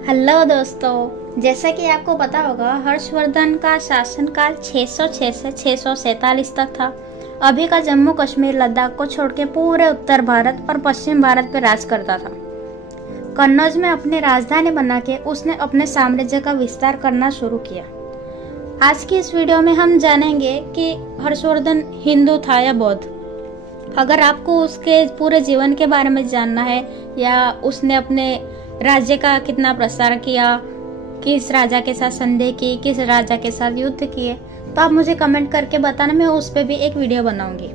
Hello दोस्तों, जैसा कि आपको पता होगा हर्षवर्धन का शासनकाल 606 से 647 तक था। अभी का जम्मू कश्मीर लद्दाख को छोड़ के पूरे उत्तर भारत और पश्चिम भारत पर राज करता था। कन्नौज में अपनी राजधानी बना के उसने अपने साम्राज्य का विस्तार करना शुरू किया। आज की इस वीडियो में हम जानेंगे कि हर्षवर्धन हिंदू था या बौद्ध। अगर आपको उसके पूरे जीवन के बारे में जानना है या उसने अपने राज्य का कितना प्रसार किया, किस राजा के साथ संधि की, किस राजा के साथ युद्ध किए, तो आप मुझे कमेंट करके बताना, मैं उस पे भी एक वीडियो बनाऊंगी।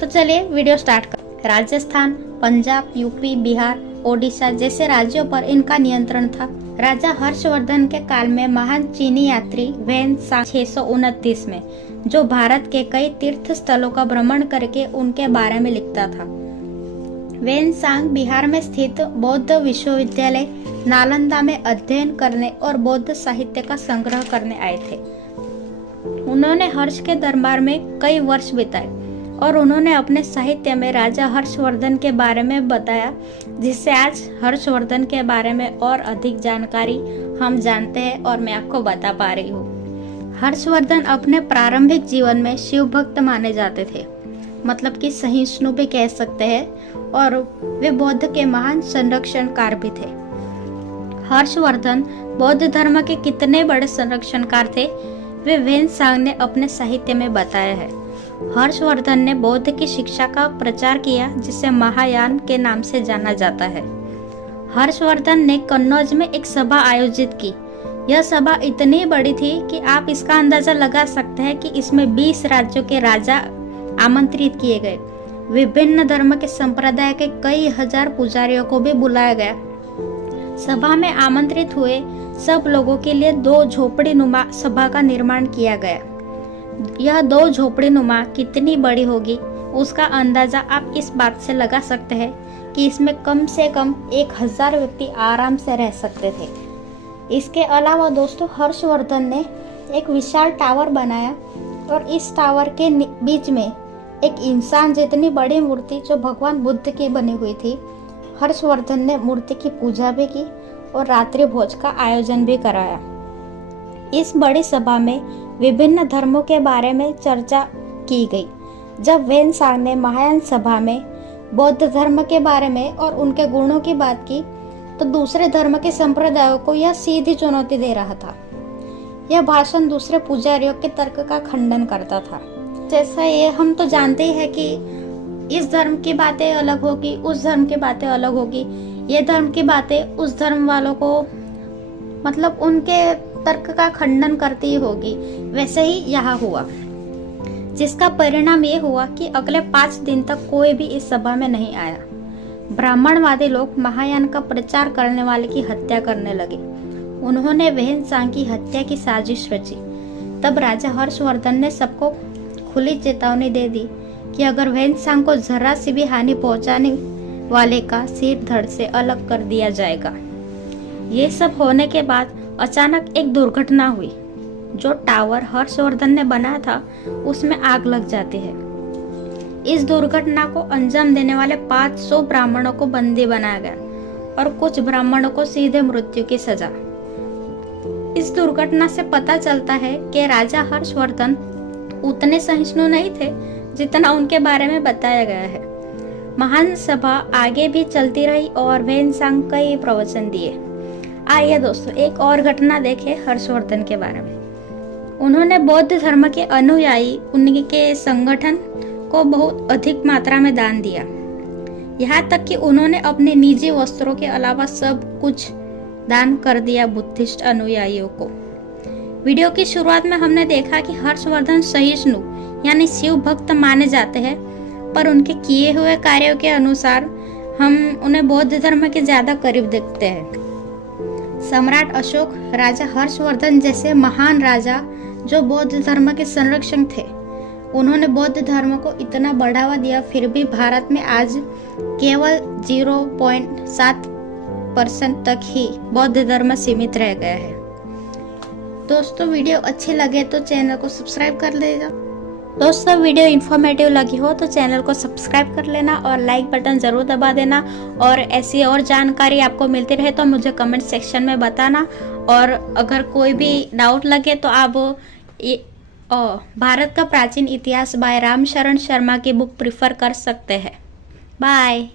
तो चलिए वीडियो स्टार्ट कर। राजस्थान, पंजाब, यूपी, बिहार, ओडिशा जैसे राज्यों पर इनका नियंत्रण था। राजा हर्षवर्धन के काल में महान चीनी यात्री वैन सांग 629 में जो भारत के कई तीर्थ स्थलों का भ्रमण करके उनके बारे में लिखता था। वैन सांग बिहार में स्थित बौद्ध विश्वविद्यालय नालंदा में अध्ययन करने और बौद्ध साहित्य का संग्रह करने आए थे। उन्होंने हर्ष के दरबार में कई वर्ष बिताए और उन्होंने अपने साहित्य में राजा हर्षवर्धन के बारे में बताया, जिससे आज हर्षवर्धन के बारे में और अधिक जानकारी हम जानते हैं और मैं आपको बता पा रही हूँ। हर्षवर्धन अपने प्रारंभिक जीवन में शिव भक्त माने जाते थे, मतलब कि सहिष्णु भी कह सकते हैं, और वे बौद्ध के महान संरक्षणकार भी थे। हर्षवर्धन बौद्ध धर्म के कितने बड़े संरक्षणकार थे, वे वैन सांग ने अपने साहित्य में बताया है। हर्षवर्धन ने बौद्ध की शिक्षा का प्रचार किया, जिसे महायान के नाम से जाना जाता है। हर्षवर्धन ने कन्नौज में एक सभा आयोजित की। यह सभा इतनी बड़ी थी कि आप इसका अंदाजा लगा सकते हैं कि इसमें 20 राज्यों के राजा आमंत्रित किए गए। विभिन्न धर्म के संप्रदाय के कई हजार पुजारियों को भी बुलाया गया। सभा में आमंत्रित हुए सब लोगों के लिए 2 झोपड़ी नुमा सभा का निर्माण किया गया। यह 2 झोपड़ी नुमा कितनी बड़ी होगी, उसका अंदाजा आप इस बात से लगा सकते हैं कि इसमें कम से कम 1000 व्यक्ति आराम से रह सकते थे। इसके अलावा दोस्तों, हर्षवर्धन ने एक विशाल टावर बनाया और इस टावर के बीच में एक इंसान जितनी बड़ी मूर्ति जो भगवान बुद्ध की बनी हुई थी। हर्षवर्धन ने मूर्ति की पूजा भी की और रात्रि भोज का आयोजन भी कराया। इस बड़ी सभा में विभिन्न धर्मों के बारे में चर्चा की गई। जब वैन सांग ने महायान सभा में बौद्ध धर्म के बारे में और उनके गुणों की बात की, तो दूसरे धर्म के संप्रदायों को यह सीधी चुनौती दे रहा था। यह भाषण दूसरे पुजारियों के तर्क का खंडन करता था। जैसा ये हम तो जानते ही है कि इस धर्म की बातें अलग होगी, उस धर्म की बातें अलग होगी, ये धर्म की बातें उस धर्म वालों को मतलब उनके तर्क का खंडन करती ही होगी। वैसे ही यहाँ हुआ, जिसका परिणाम ये हुआ कि अगले 5 दिन तक कोई भी इस सभा में नहीं आया। ब्राह्मणवादी लोग महायान का प्रचार करने वाले की हत्या करने लगे। उन्होंने वैन सांग की हत्या की साजिश रची। तब राजा हर्षवर्धन ने सबको खुली चेतावनी दे दी कि अगर वैन सांग को जरा सी भी हानि पहुंचाने वाले का सिर धड़ से अलग कर दिया जाएगा। ये सब होने के बाद अचानक एक दुर्घटना हुई। जो टावर हर्षवर्धन ने बनाया था उसमें आग लग जाती है। इस दुर्घटना को अंजाम देने वाले 500 ब्राह्मणों को बंदी बनाया गया और कुछ ब्राह्मणों को सीधे मृत्यु की सजा। इस दुर्घटना से पता चलता है कि राजा हर्षवर्धन उतने सहिष्णु नहीं थे जितना उनके बारे में बताया गया है। महान सभा आगे भी चलती रही और वैन सांग कई प्रवचन दिए। आइए दोस्तों, एक और घटना देखें हर्षवर्धन के बारे में। उन्होंने बौद्ध धर्म के अनुयायी उनके संगठन को बहुत अधिक मात्रा में दान दिया। यहाँ तक कि उन्होंने अपने निजी वस्त्रों के अलावा सब कुछ दान कर दिया बुद्धिस्ट अनुयायियों को। वीडियो की शुरुआत में हमने देखा कि हर्षवर्धन सहिष्णु यानी शिव भक्त माने जाते हैं, पर उनके किए हुए कार्यों के अनुसार हम उन्हें बौद्ध धर्म के ज्यादा करीब देखते हैं। सम्राट अशोक राजा हर्षवर्धन जैसे महान राजा जो बौद्ध धर्म के संरक्षक थे, उन्होंने बौद्ध धर्म को इतना बढ़ावा दिया, फिर भी भारत में आज केवल 0.7% तक ही बौद्ध धर्म सीमित रह गया है। दोस्तों, वीडियो अच्छी लगे तो चैनल को सब्सक्राइब कर लीजिएगा। दोस्तों वीडियो इन्फॉर्मेटिव लगी हो तो चैनल को सब्सक्राइब कर लेना और लाइक बटन ज़रूर दबा देना। और ऐसी और जानकारी आपको मिलती रहे तो मुझे कमेंट सेक्शन में बताना। और अगर कोई भी डाउट लगे तो आप भारत का प्राचीन इतिहास बाय रामशरण शर्मा की बुक प्रिफर कर सकते हैं। बाय।